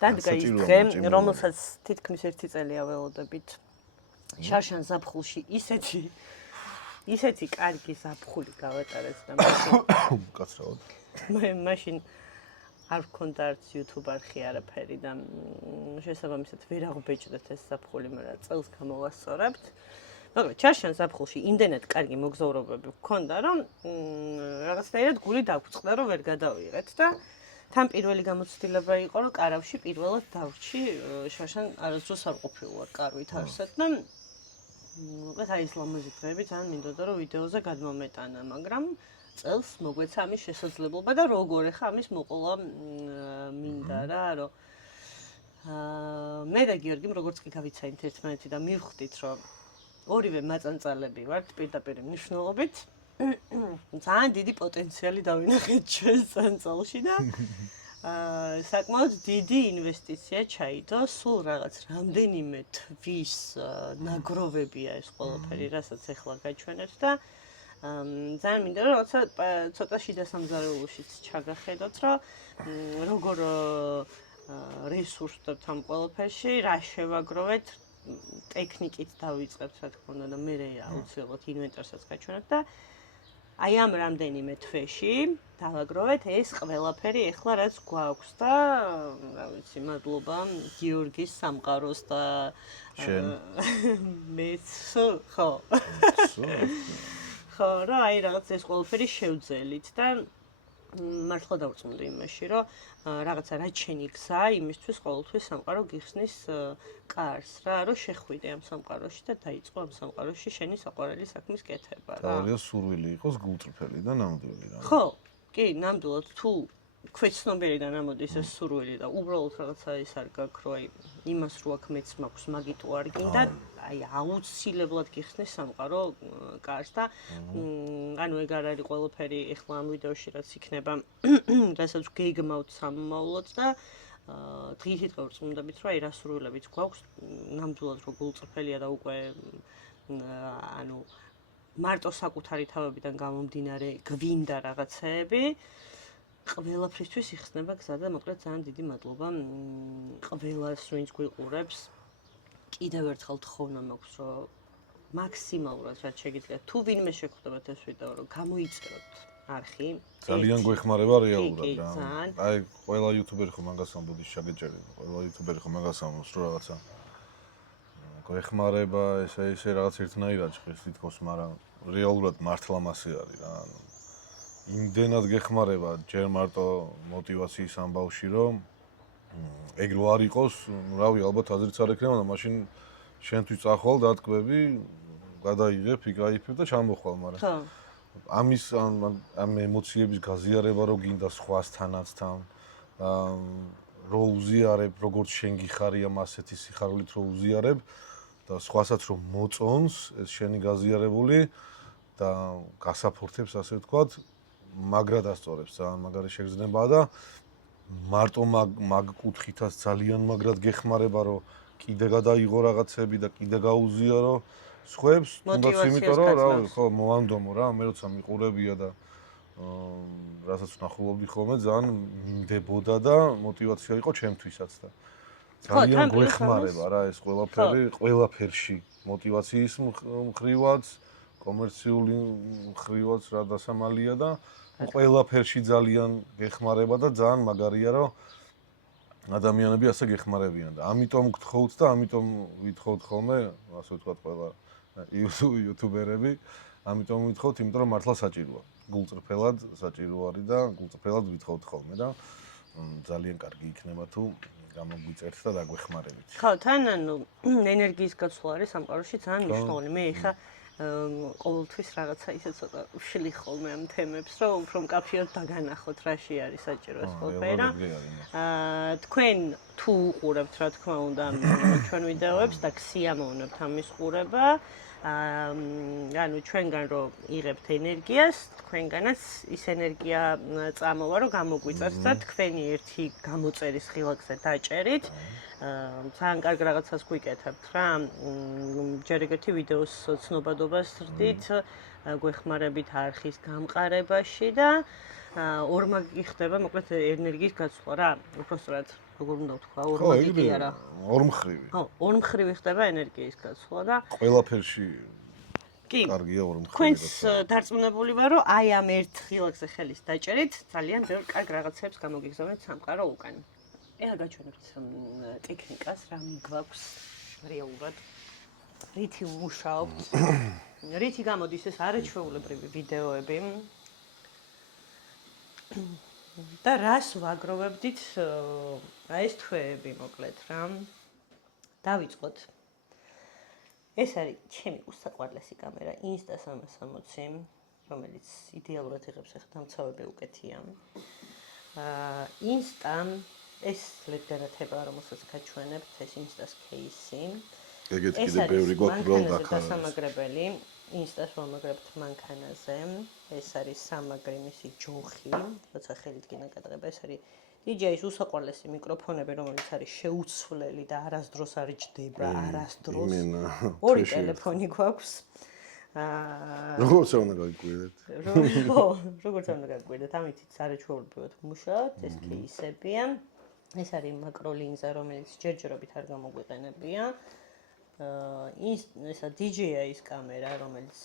დადგა ის დღე, რომელსაც თითქმის 1 წელია ველოდებით. შარშან ზაფხულში ისეთი კარგი ზაფხული გავატარეთ და კაცრავად. მაშინ არ ვქონდა არც YouTube არხი არაფერი და შესაბამისად ვერ აღბეჭდეთ ეს ზაფხული, მაგრამ წელს გამოვასწორებთ. მაგრამ შარშან ზაფხულში იმდენად კარგი მოგზაურობები ვქონდა, რომ რაღაცნაირად გული დაგვწყდა, რომ ვერ გადავიღეთ და თან პირველი გამოცდილება იყო, რომ კარავში პირველად დავრჩი შარშან არასდროს არ ყოფილვარ კარვით არსად და მოკლედ აი ეს ლამაზი დღეები ძალიან მინდოდა რომ ვიდეოზე გადმომეტანა, მაგრამ წელს მოგვეცა ამის შესაძლებლობა და როგორ ახლა ამის მოყოლა მინდა რა, რომ მე და გიორგიმ როგორც კი გავიცანით ერთმანეთი და მივხვდით, რომ ორივე მაწანწალები ვართ პირდაპირ მნიშვნელობით. ძალიან დიდი პოტენციალი დავინახეთ ჩვენს წანწალში და საკმაოდ დიდი ინვესტიცია ჩაიდო, სულ რაღაც რამდენიმე თვის ნაგროვებია ეს ყველაფერი, რასაც ახლა გაჩვენებთ და ძალიან მინდა რომ ცოტა შიდა სამზარეულოშიც ჩაგახედოთ, რომ როგორ რესურსებთ ამ ყველაფერში, რა შევაგროვეთ, ტექნიკით დავიწყებთ, რა თქმა უნდა და მე აუცილებლად ინვენტარსაც გაჩვენებთ და აი ამ რამდენიმე თვეში დავაგროვეთ ეს ყველაფერი ახლა რაც გვაქვს და რა ვიცი, მადლობა გიორგის სამყაროს და მეც ხო. ხო, რა აი რაღაც ეს ყველაფერი შევძელით და მართლა დავწუნდი იმაში, რომ რაღაცა რა ჩენი გზა იმისთვის ყოველთვის სამყარო გიხსნის კარს რა, რომ შეხვიდე ამ სამყაროში და დაიწყო ამ სამყაროში შენი საყვარელი საქმის კეთება რა. თავარია სურვილი იყოს გულწრფელი და ნამდვილი რა. ხო, კი, ნამდვილად თუ ქვეცნობიერიდან ამოდის ეს სურვილი და უბრალოდ რაღაცა ის არ გაქვს, რომ აი იმას რო აქ მეც მაქვს, მაგით არ გინდა, აი აუცილებლად გიხსნის სამყარო კარს და ანუ ეგ არ არის ყველაფერი ახლა ამ ვიდეოში რაც იქნება, რასაც გეგმავთ სამომავლოდ და დღითი დღე ვწუნდებით, რომ აი რა სურვილებიც გვაქვს, ნამდვილად რო გულწრფელია და უკვე ანუ მარტო საკუთარი თავებიდან გამომდინარე გვინდა რაღაცეები ყველაფრისთვის იხსნება გზა და მოკლედ ძალიან დიდი მადლობა ყველას ვინც გვიყურებს. კიდევ ერთხელ თხოვნა მაქვს რომ მაქსიმალურად რაც შეგიძლიათ თუ ვინმე შეგხვდებათ ეს ვიდეო რომ გამოიწეროთ არხი. ძალიან გვეხმარება რეალურად რა. აი ყველა იუთუბერი ხო მაგას ამბობს შეგეჭერება. ყველა იუთუბერი ხო მაგას ამბობს რომ რაღაცა გვეხმარება ესე რაღაც ერთნაირად ჭრის თითქოს, მაგრამ რეალურად მართლა მასე არის რა. იმდენად გეხმარება ჯერ მარტო мотиваციის ამბავში რომ ეგ რო არ იყოს, რავი, ალბათ აზრიც არ ექნება და მაშინ შენთვის წახვალ დათქვები, გადაიღებ, იკაიფებ და ჩამოხვალ, მაგრამ ხო. ამის ამ ემოციების გაზიარება რო გინდა სხვასთანაც თან, რო უზიარებ, როგორც შენ გიხარია მასეთი სიხარულით რო უზიარებ და სხვასაც რო მოწონს ეს შენი გაზიარებული და გასაფორთებს ასე ვთქვათ, მაგრად ასწორებს ძალიან მაგარი შეგრძნებაა და მარტო მაგ კუთხითაც ძალიან მაგრად გეხმარება რომ კიდე გადაიღო რაღაცები და კიდე გაუზიარო სხვებს, თუნდაც იმიტომ რომ რავი, ხო, მოანდომო რა, მე როცა მიყურებია და რასაც ვნახულობდი ხოლმე ძალიან მინდებოდა და мотиваცია იყო ჩემთვისაც და ძალიან გვეხმარება რა ეს ყველაფერი, ყველაფერში мотиваციის მხრივაც, კომერციული მხრივაც რა დასამალია და ყველაფერში ძალიან გეხმარება და ძალიან მაგარია რომ ადამიანები ასე გეხმარებიან და ამიტომ გთხოვთ და ამიტომ ვითხოვთ ხოლმე, ასე ვთქვათ, ყველა იუთუბერები, ამიტომ ვითხოვთ, იმიტომ რომ მართლა საჭიროა. გულწრფელად საჭირო არის და გულწრფელად ვითხოვთ ხოლმე და ძალიან კარგი იქნება თუ გამოგვიწერთ და დაგვეხმარებით. ხო, თან ანუ ენერგიის გაცვლა არის სამყაროში ძალიან მნიშვნელოვანი. მე ხა ყოველთვის რაღაცა ისე ცოტა ვშლი ხოლმე ამ თემებს, რომ უფრო მკაფიოდ დაგანახოთ რაში არის საჭირო ეს ყველაფერი. თქვენ თუ უყურებთ, რა თქმა უნდა, ჩვენ ვიდეოებს და გსიამოვნებთ ამის ყურება, ანუ ჩვენგან რომ იღებთ ენერგიას, თქვენგანაც ის ენერგია წამოვა, რომ გამოგვიწერთ და თქვენი ერთი გამოწერის ხილაკზე დაჭერით. ძალიან კარგ რაღაცას გვიკეთებთ რა. ჯერ ეგეთი ვიდეოს ცნობადობას ზრდით, გვეხმარებით არხის გამყარებაში და ორმაგი ხდება მოკლედ ენერგიის გაცვლა რა. უბრალოდ როგორ უნდა ვთქვა, ორმაგი კი არა. ორმხრივი. ხო, ორმხრივი ხდება ენერგიის გაცვლა და ყველაფერში კი. კარგია ორმხრივი. თქვენს დარწმუნებული ვარ, რომ აი ამ ერთ ღილაკზე ხელის დაჭერით ძალიან ბევრ კარგ რაღაცებს გამოგიგზავნეთ სამყარო უკან. ეხლა გაჩვენებთ ტექნიკას, რა მიგვაქვს რეალურად. რითი ვმუშაობთ? რითი გამოდის ეს არაჩვეულებრივი ვიდეოები? და რას ვაგროვებდით აი ეს თვეები მოკლედ რა. დავიწყოთ. ეს არის ჩემი უსაყვარლესი კამერა Insta360, რომელიც იდეალურად იღებს ახლა დამცავები უკეთია. Insta ეს ლედგანათება, რომელსაც გაჩვენებთ, ეს Insta-ს кейსი. ეგეც კიდე ბევრი გვაქვს უბრალოდ აქ. დასამაგრებელი Insta-ს ვამაგრებთ მანქანაზე. ეს არის სამაგრი მისი ჯოხი, როცა ხელით გინაკადრება. ეს არის DJ-ის უსაყვარლესი მიკროფონები, რომელიც არის შეუცვლელი და არასდროს არ ჯდება, არასდროს. ორი ტელეფონი გვაქვს. როგორც უნდა გაგვიკვირდეთ? როგორც უნდა გაგვიკვირდეთ, ამითიც არაჩვეულებრივად ვმუშაობთ, ეს кейსებია. ეს არის მაკროლინზა, რომელიც ჯერჯერობით არ გამოგვიყენებია. ესა DJI-ის კამერა, რომელიც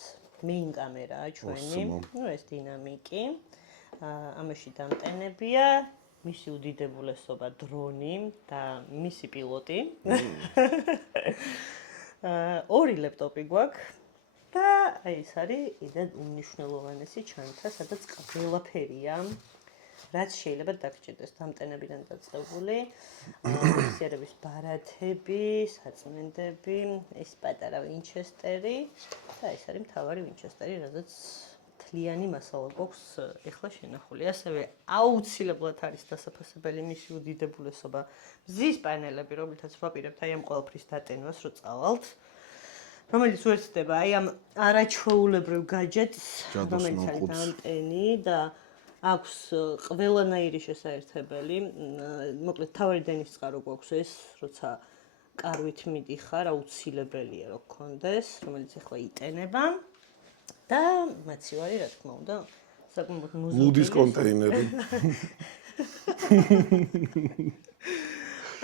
main კამერაა ჩვენი. ეს დინამიკი. ამაში დამტენებია. მისი უდიდებულესობა დრონი და მისი პილოტი. ორი ლეპტოპი გვაქვს და აი ეს არის კიდე უმნიშვნელოვანესი ჩანთა, სადაც ყველაფერია, რაც შეიძლება დაგჭირდეს დამტენებიდან დაწყებული. ფიქსირების ბარათები, საწმენდები, ეს პატარა ვინჩესტერი და ეს არის მთავარი ვინჩესტერი, სადაც თლიანი მასალა გვაქვს ეხლა შენახული. ასევე აუცილებლად არის დასაფასებელი მისი უდიდებულესობა. მზის პანელები, რომლითაც ვაპირებთ აი ამ ყველაფრის დატენვას, რო წავალთ. რომელიც უერთდება აი ამ არაჩვეულებრივ გაჯეტს, რომელიც არის დამტენი და აქვს ყველანაირი შესაერთებელი. მოკლედ თავარი დენის წყარო გვაქვს ეს, როცა კარვით მიდიხარ, აუცილებელია რომ გქონდეს, რომელიც ახლა იტენება. და მაცივარი, რა თქმა უნდა, საკმაოდ მუზეუმი. ლუდის კონტეინერი.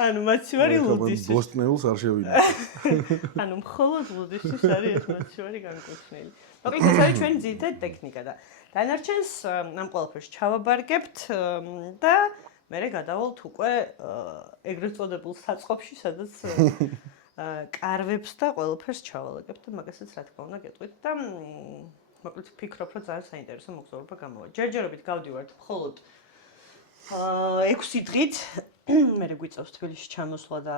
ანუ მაცივარი ლუდის. ბოსტნეულს არ შევიდა. ანუ მხოლოდ ლუდისთვის არის ეს მაცივარი განკუთვნილი. მოკლედ ეს არის ჩვენი ძირითადი ტექნიკა და დანარჩენს ამ ყველაფერს ჩავაბარგებთ და მერე გადავალთ უკვე ეგრეთ წოდებულ საწყობში, სადაც კარვებს და ყველაფერს ჩავალაგებთ და მაგასაც რა თქმა უნდა გეტყვით და მოკლედ ვფიქრობ, რომ ძალიან საინტერესო მოგზაურობა გამოვა. ჯერჯერობით გავდივართ მხოლოდ 6 დღით, მერე გვიწევს თბილისში ჩამოსვლა და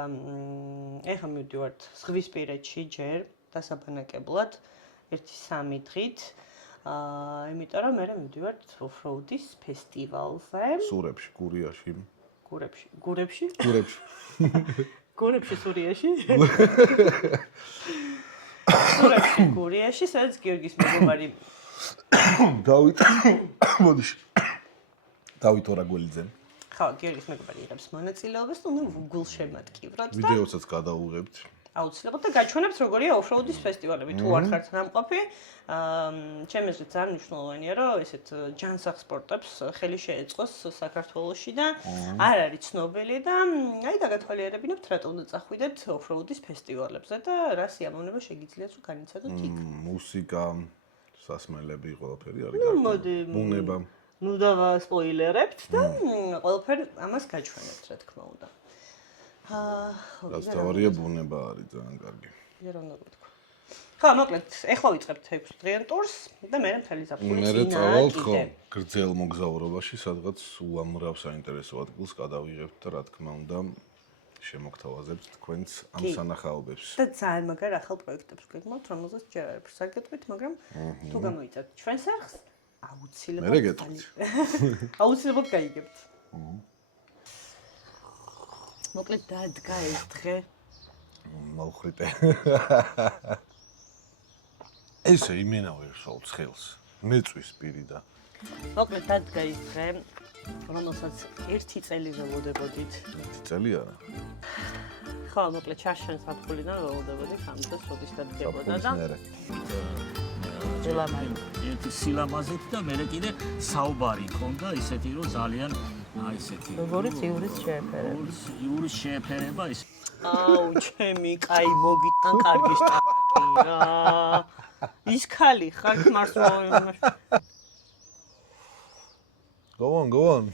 ეხლა მივდივართ ზღვისპირეთში ჯერ დასაბანაკებლად 1-3 დღით. იმიტომ რომ მერე მივდივართ ოფროუდის ფესტივალზე. სურებში, გურიაში. გურებში? გურებში, სურიაში? სურებში, გურიაში, სადაც გიორგის მეგობარი დავით ორაგველიძე. ხო, გიორგის მეგობარი იღებს მონაწილეობას, უნდა გულშემატკივროთ და ვიდეოსაც გადავუღებთ. აუცილებლად და გაჩვენებთ როგორია ოფროუდის ფესტივალები. თუ არ ხართ ნამყოფი, ჩემს აზრით ძალიან მნიშვნელოვანია, რომ ესეთ ჯანსაღ სპორტებს ხელი შეეწყოს საქართველოში და არ არის ცნობილი და აი დაგათვალიერებინებთ, რატო უნდა წახვიდეთ ოფროუდის ფესტივალებზე და რა სიამოვნება შეგიძლიათ რომ განიცადოთ იქ. მუსიკა, სასმელები, ყველაფერი არის. მოდი. ბუნება. ნუ დავასპოილერებთ და ყველაფერი ამას გაჩვენებთ, რა თქმა უნდა. რაც თავარია ბუნება არის ძალიან კარგი. რა უნდა ვთქვა. ხო, მოკლედ, ეხლა ვიწყებთ 6 დღიან ტურს და მე მთელი ზაფხული მერე წავალთ ხო გრძელ მოგზაურობაში, სადღაც უამრავ საინტერესო ადგილს გადავიღებთ და რა თქმა უნდა შემოგთავაზებთ თქვენს ამ სანახაობებს. და ძალიან მაგარ ახალ პროექტებს გვეგმოთ, რომელზეც ჯერ არაფერს არ გეტყვით, მაგრამ თუ გამოიწევთ ჩვენს არხს, აუცილებლად მერე გეტყვით. აუცილებლად გაიგებთ. მოკლედ დადგა ეს დღე. მოვხრიტე. ესე იმენა ვერსოლ ცხელს. მეწვის პირიდან. მოკლედ დადგა ეს დღე, რომელსაც 1 წელი ველოდებოდით. 1 წელი არა. ხო, მოკლედ ჩარშენს აფხულიდან ველოდებოდით, ამიტომ როდის დადგებოდა და ერთი სილამაზით და მერე კიდე საუბარი ქონდა ისეთი რომ ძალიან აი ესეთი. როგორიც ივრის შეეფერება. ივრის შეეფერება ის. აუ, ჩემი კაი მოგიტან კარგი სტაკი რა. ის ხალი ხარ ხმარს მოვიმარ. Go on.